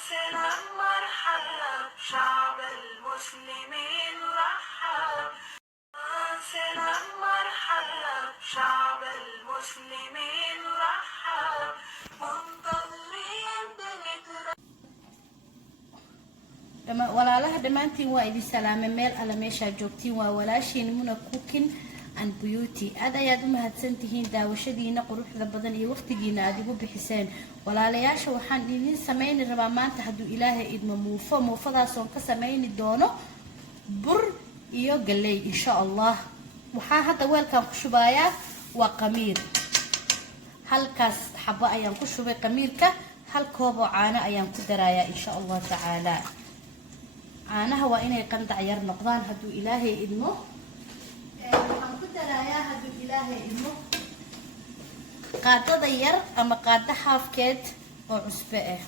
سلام مرحبا شعب المسلمين رحب سلام مرحبا شعب المسلمين رحب منتظرين walaalaha dhammaantiin waa idin salaamay meel alla meeshaa joogtiin waa walaashiin Muna Cooking and Beauty aad ayaad u mahadsantihiin daawashadiina quruxda badan iyo waqtigiina aad igu bixiseen walaalayaasha waxaan idin sameyn rabaa maanta hadduu ilaahay idmo muufadaas oo ka sameeyni doono bur iyo galey insha Allah waxaan hadda weelkan ku shubayaa waa qamiir halkaas xabo ayaan ku shubay qamiirka hal koob oo caano ayaan ku darayaa insha Allah tacaala caanaha waa inay qandac yar noqdaan hadduu ilaahay idmo waxaan ku darayaa hadduu ilaahay idmo qaadada yar ama qaada xaafkeed oo cusbe ah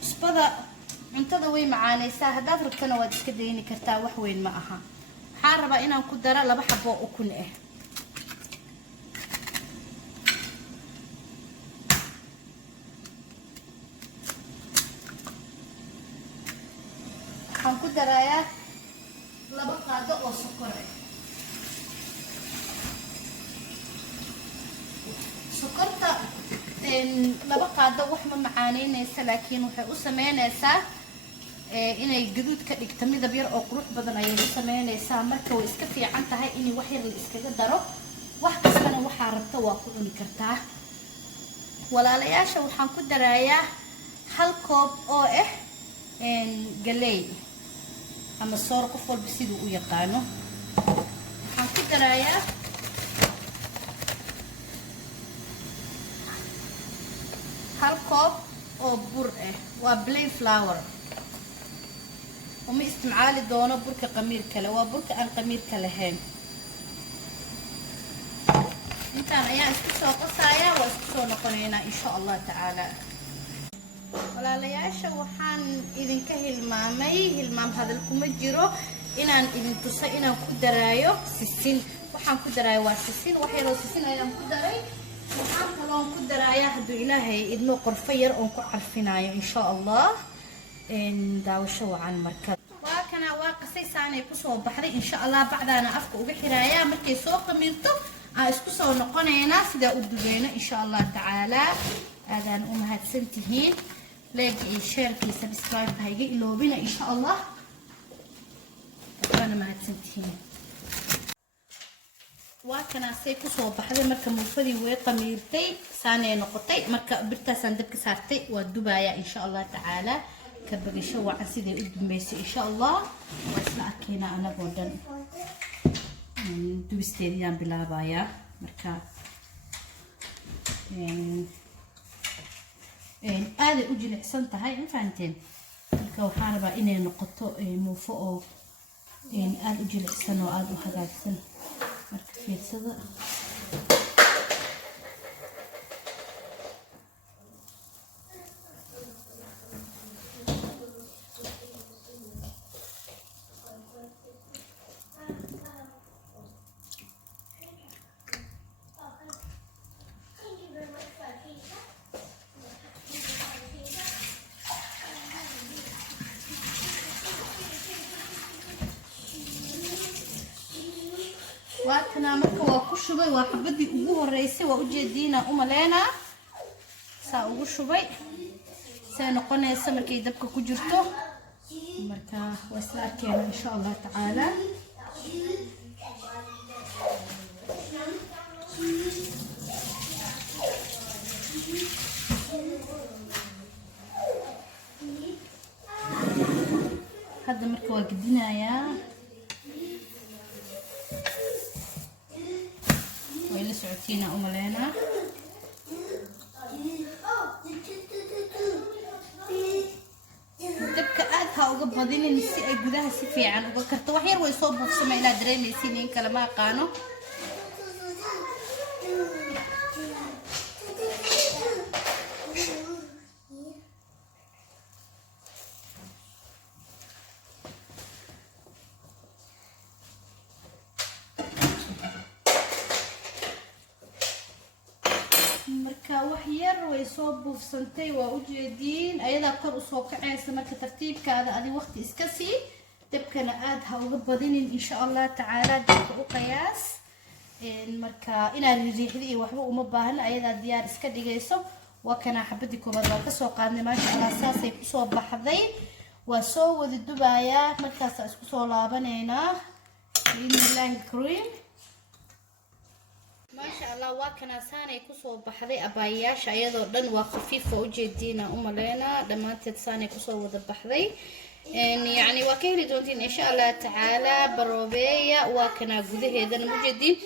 cusbada cuntada way macaanaysaa haddaad rabtana waad iska dayni kartaa wax weyn ma aha waxaan rabaa inaan ku daro 2 xabo oo ukun ah waxaan ku darayaa 2 qaado oo sokor ah sokorta 2 qaado wax ma macaaneynaysa laakiin waxay u sameynaysaa inay gaduud ka dhigto midab yar oo qurux badan ayay u sameynaysaa marka way iska fiican tahay in wax yar la iskaga daro wax kastana waxa rabta waa ku cuni kartaa walaalayaasha waxaan ku darayaa 1 koob oo ah galey ama soor qof walba siduu u yaqaano waxaan ku darayaa hal koob oo bur ah waa plain flour uma isticmaali doono burka qamiir kale waa burka aan qamiir kale lahayn intaan ayaa isku soo qasayaa waa isku soo noqonaynaa insha Allah tacaala walaalayaasha waxaan idinka hilmaam hadal kuma jiro inaan idin tuso inaan ku daraayo sisin waxaan ku daraayo waa sisin wax yar oo sisin ayaan ku daray waxaan kaloo ku daraayaa hadduu ilaahay idmo qorfo yar oo ku carfinayo insha Allah daawasho wacan marka waa kana waa qasay saanay ku soo baxday insha Allah bacdaana afka uga xiraaya markay soo qamiirto aan isku soo noqonaynaa sida u dubeeno insha Allah tacaala aadaan u mahadsantihiin like iyo share iyo subscribe hayga iloobina insha Allah waana mahadsantihiin waa kana say ku soo baxday marka muufadii way qamiirtay saanay noqotay marka birtaasaan dabka saartay waa dubaaya insha Allah tacaala ka bagasho wacan sidii u dumeysay insha Allah waa isla arkeena anagoo dhan dubisteediyaan bilaabayaa marka aad u jilicsan tahay in fahanteen marka waxaan rabaa inay noqoto muufo oo aad u jilicsan oo aad u hagaagsan marka fiirsada waatana marka waa ku shubay waa xabadii ugu horeysay waa u jeediina uma leena saa ugu shubay say noqonaysa markay dabka ku jirto marka waa isla arkeena insha Allah tacaala hadda marka waa gidinayaa وإلا سعتينا أملينا دبك أدها وقبضين نسي أجودها سفيعا وكرت وحير ويصوب بسمع إلى درين سنين كلام قانو marka wax yar way soo buufsantay waa u jeediin ayada kor u soo kacaysa marka tartiibkaada adi waqti iska sii dabkana aad ha uga badinin insha Allah tacaala dabka u qiyaas marka inaad riixdo iyo waxba uma baahna ayada diyaar iska dhigayso waa kana xabadii koobaad waa ka soo qaadnay maasha Allah saasay ku soo baxday waa soo wadi dubaaya markaas isku soo laabaneynaa biidhnillaahi kariim maasha Allah waa kana saanay ku soo baxday abaayaasha ayadoo dhan waa khafiif oo u jeediina u maleena dhamaanteed saanay ku soo wada baxday يعني وكيل دونتين إن شاء الله تعالى بروبية وكنا جذهدنا مجدين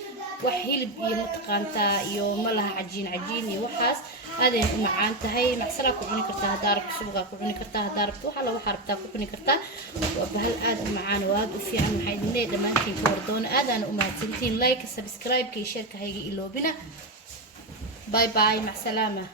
وحيل يمتقانتا يوم لها عجين وحاس هذا معانتا هي معسرة كوني كرتها دارك سبقة كوني كرتها دارك وحلا وحربتها كوني كرتها وبهالآدم معانا وهذا وفي عن محيدين لما أنتي توردون آذان وما تنتين لايك سبسكرايب كي شركة هيجي إلو بنا باي باي مع السلامة.